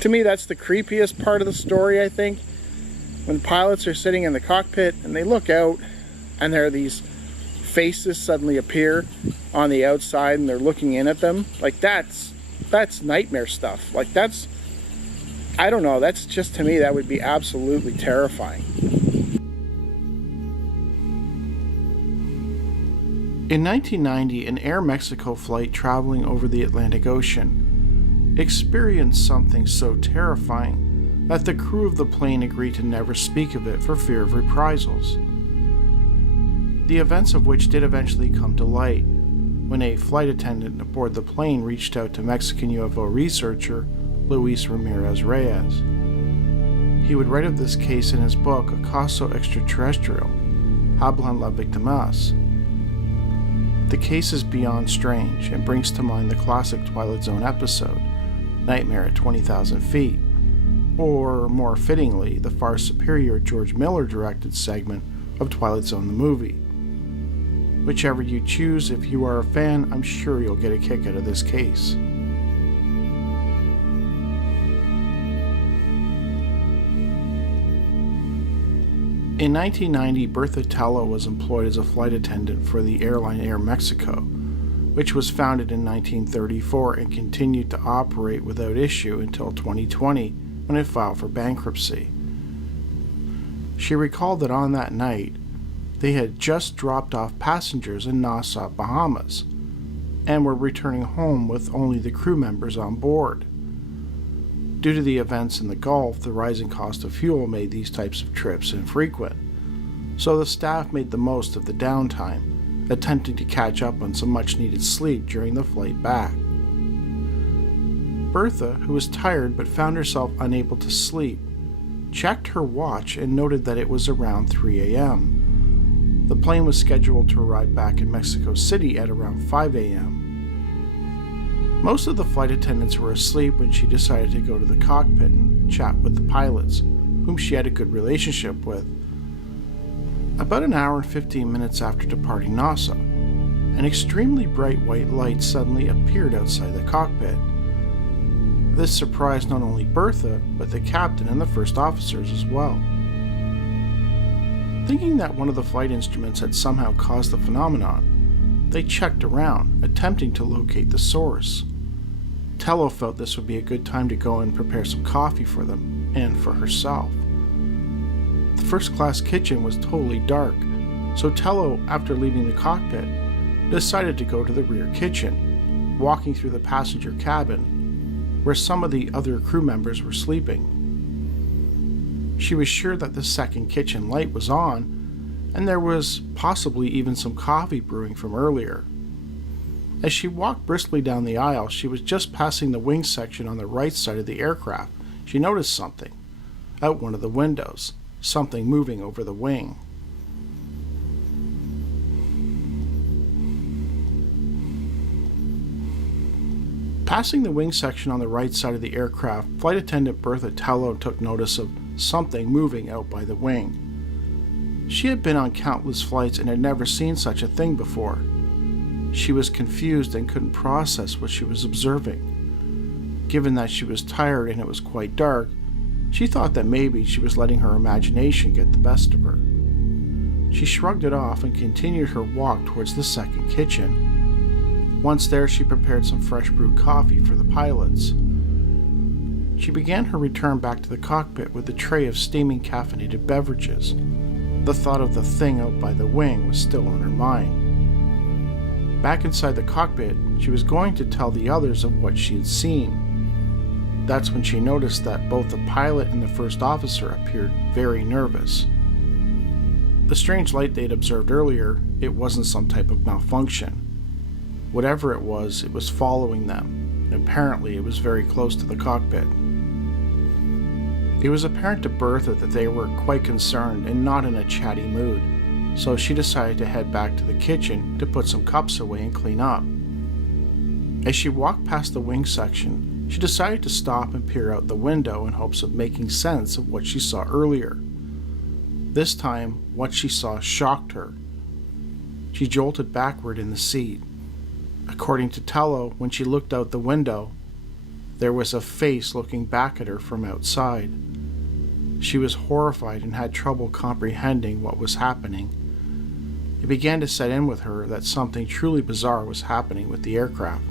To me, that's the creepiest part of the story, I think. When pilots are sitting in the cockpit and they look out and there are these faces suddenly appear on the outside and they're looking in at them. Like that's nightmare stuff. Like that's, I don't know, that's just, to me, that would be absolutely terrifying. In 1990, an Air Mexico flight traveling over the Atlantic Ocean experienced something so terrifying that the crew of the plane agreed to never speak of it for fear of reprisals. The events of which did eventually come to light when a flight attendant aboard the plane reached out to Mexican UFO researcher Luis Ramirez Reyes. He would write of this case in his book Acosta Extraterrestrial, Hablon Victimas. The case is beyond strange and brings to mind the classic Twilight Zone episode, Nightmare at 20,000 Feet, or more fittingly, the far superior George Miller directed segment of Twilight Zone the movie. Whichever you choose, if you are a fan, I'm sure you'll get a kick out of this case. In 1990, Bertha Tello was employed as a flight attendant for the airline Air Mexico, which was founded in 1934 and continued to operate without issue until 2020 when it filed for bankruptcy. She recalled that on that night, they had just dropped off passengers in Nassau, Bahamas, and were returning home with only the crew members on board. Due to the events in the Gulf, the rising cost of fuel made these types of trips infrequent, so the staff made the most of the downtime, attempting to catch up on some much-needed sleep during the flight back. Bertha, who was tired but found herself unable to sleep, checked her watch and noted that it was around 3 a.m. The plane was scheduled to arrive back in Mexico City at around 5 a.m. Most of the flight attendants were asleep when she decided to go to the cockpit and chat with the pilots, whom she had a good relationship with. About an hour and 15 minutes after departing Nassau, an extremely bright white light suddenly appeared outside the cockpit. This surprised not only Bertha, but the captain and the first officers as well. Thinking that one of the flight instruments had somehow caused the phenomenon, they checked around, attempting to locate the source. Tello felt this would be a good time to go and prepare some coffee for them, and for herself. The first-class kitchen was totally dark, so Tello, after leaving the cockpit, decided to go to the rear kitchen, walking through the passenger cabin, where some of the other crew members were sleeping. She was sure that the second kitchen light was on, and there was possibly even some coffee brewing from earlier. As she walked briskly down the aisle, she was just passing the wing section on the right side of the aircraft. She noticed something out one of the windows, something moving over the wing. Passing the wing section on the right side of the aircraft, flight attendant Bertha Tello took notice of something moving out by the wing. She had been on countless flights and had never seen such a thing before. She was confused and couldn't process what she was observing. Given that she was tired and it was quite dark, she thought that maybe she was letting her imagination get the best of her. She shrugged it off and continued her walk towards the second kitchen. Once there, she prepared some fresh brewed coffee for the pilots. She began her return back to the cockpit with a tray of steaming caffeinated beverages. The thought of the thing out by the wing was still on her mind. Back inside the cockpit, she was going to tell the others of what she had seen. That's when she noticed that both the pilot and the first officer appeared very nervous. The strange light they'd observed earlier, it wasn't some type of malfunction. Whatever it was following them, and apparently it was very close to the cockpit. It was apparent to Bertha that they were quite concerned and not in a chatty mood, so she decided to head back to the kitchen to put some cups away and clean up. As she walked past the wing section, she decided to stop and peer out the window in hopes of making sense of what she saw earlier. This time, what she saw shocked her. She jolted backward in the seat. According to Tello, when she looked out the window, there was a face looking back at her from outside. She was horrified and had trouble comprehending what was happening. It began to set in with her that something truly bizarre was happening with the aircraft.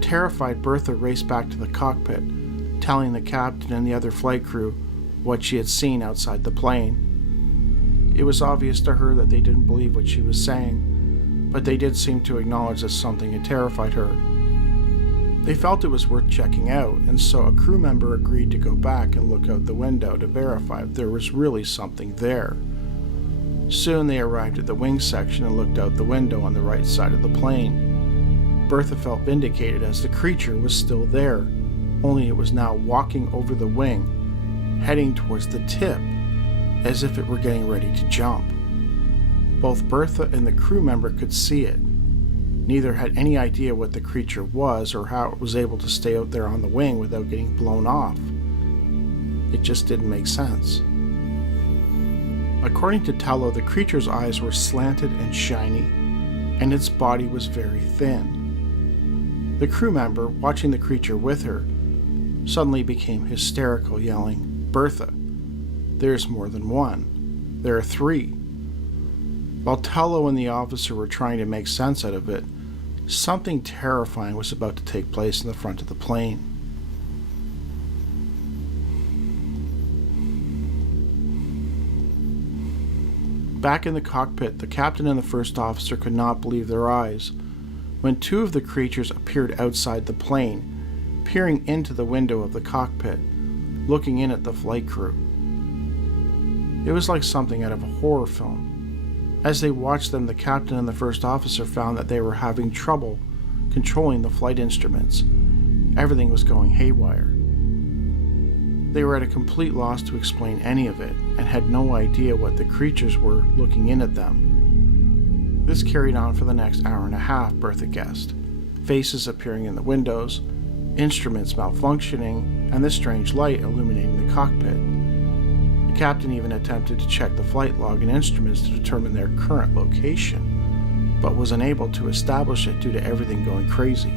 Terrified, Bertha raced back to the cockpit, telling the captain and the other flight crew what she had seen outside the plane. It was obvious to her that they didn't believe what she was saying, but they did seem to acknowledge that something had terrified her. They felt it was worth checking out, and so a crew member agreed to go back and look out the window to verify if there was really something there. Soon they arrived at the wing section and looked out the window on the right side of the plane. Bertha felt vindicated as the creature was still there, only it was now walking over the wing, heading towards the tip, as if it were getting ready to jump. Both Bertha and the crew member could see it. Neither had any idea what the creature was or how it was able to stay out there on the wing without getting blown off. It just didn't make sense. According to Tello, the creature's eyes were slanted and shiny, and its body was very thin. The crew member, watching the creature with her, suddenly became hysterical, yelling, "Bertha, there's more than one. There are three." While Tello and the officer were trying to make sense out of it, something terrifying was about to take place in the front of the plane. Back in the cockpit, the captain and the first officer could not believe their eyes when two of the creatures appeared outside the plane, peering into the window of the cockpit, looking in at the flight crew. It was like something out of a horror film. As they watched them, the captain and the first officer found that they were having trouble controlling the flight instruments. Everything was going haywire. They were at a complete loss to explain any of it and had no idea what the creatures were looking in at them. This carried on for the next hour and a half, Bertha guessed. Faces appearing in the windows, instruments malfunctioning, and the strange light illuminating the cockpit. The captain even attempted to check the flight log and instruments to determine their current location, but was unable to establish it due to everything going crazy.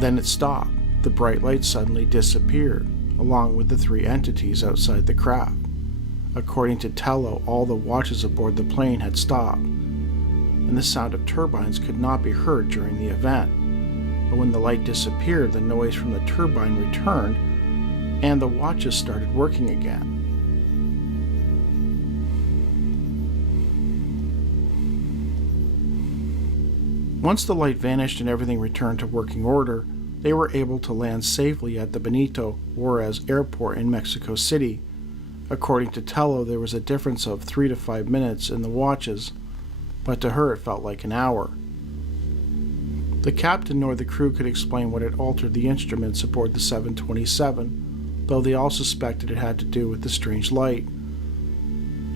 Then it stopped. The bright light suddenly disappeared, along with the three entities outside the craft. According to Tello, all the watches aboard the plane had stopped, and the sound of turbines could not be heard during the event. But when the light disappeared, the noise from the turbine returned, and the watches started working again. Once the light vanished and everything returned to working order, they were able to land safely at the Benito Juarez Airport in Mexico City. According to Tello, there was a difference of 3 to 5 minutes in the watches, but to her it felt like an hour. The captain nor the crew could explain what had altered the instruments aboard the 727, though they all suspected it had to do with the strange light.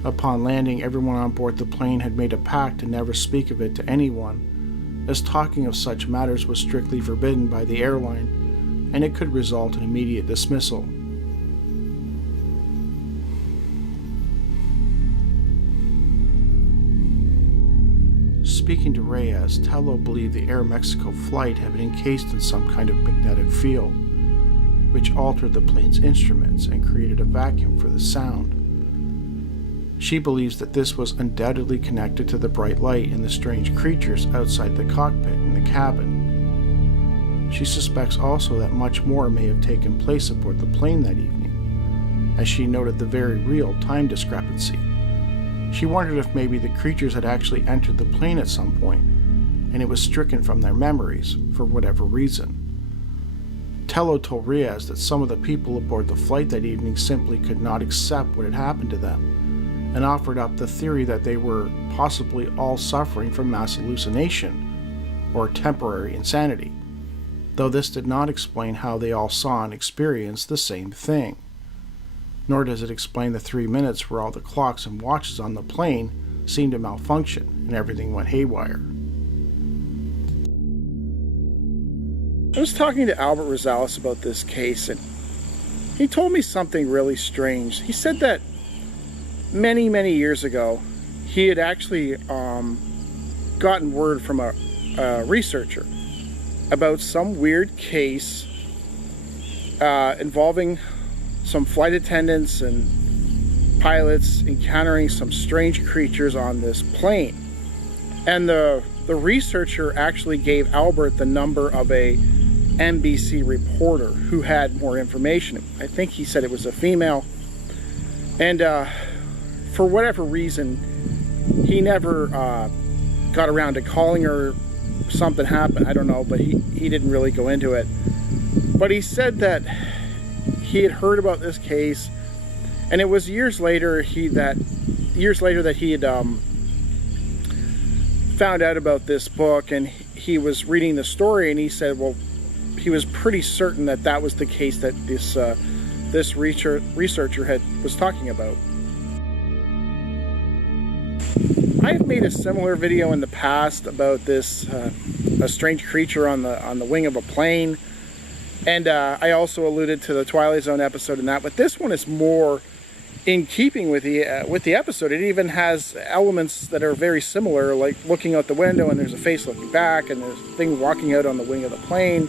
Upon landing, everyone on board the plane had made a pact to never speak of it to anyone, as talking of such matters was strictly forbidden by the airline, and it could result in immediate dismissal. Speaking to Reyes, Tello believed the Air Mexico flight had been encased in some kind of magnetic field, which altered the plane's instruments and created a vacuum for the sound. She believes that this was undoubtedly connected to the bright light and the strange creatures outside the cockpit and the cabin. She suspects also that much more may have taken place aboard the plane that evening, as she noted the very real time discrepancy. She wondered if maybe the creatures had actually entered the plane at some point, and it was stricken from their memories for whatever reason. Tello told Reyes that some of the people aboard the flight that evening simply could not accept what had happened to them, and offered up the theory that they were possibly all suffering from mass hallucination, or temporary insanity, though this did not explain how they all saw and experienced the same thing. Nor does it explain the 3 minutes where all the clocks and watches on the plane seemed to malfunction and everything went haywire. I was talking to Albert Rosales about this case, and he told me something really strange. He said that many, many years ago, he had actually gotten word from a researcher about some weird case involving some flight attendants and pilots encountering some strange creatures on this plane. And the researcher actually gave Albert the number of a NBC reporter who had more information. I think he said it was a female. And for whatever reason, he never got around to calling her. Something happened, I don't know, but he didn't really go into it. But he said that he had heard about this case, and it was years later that he had found out about this book, and he was reading the story, and he said, well, he was pretty certain that that was the case that this researcher was talking about. I've made a similar video in the past about this a strange creature on the wing of a plane, and I also alluded to the Twilight Zone episode in that, but this one is more in keeping with the episode. It even has elements that are very similar, like looking out the window and there's a face looking back and there's a thing walking out on the wing of the plane.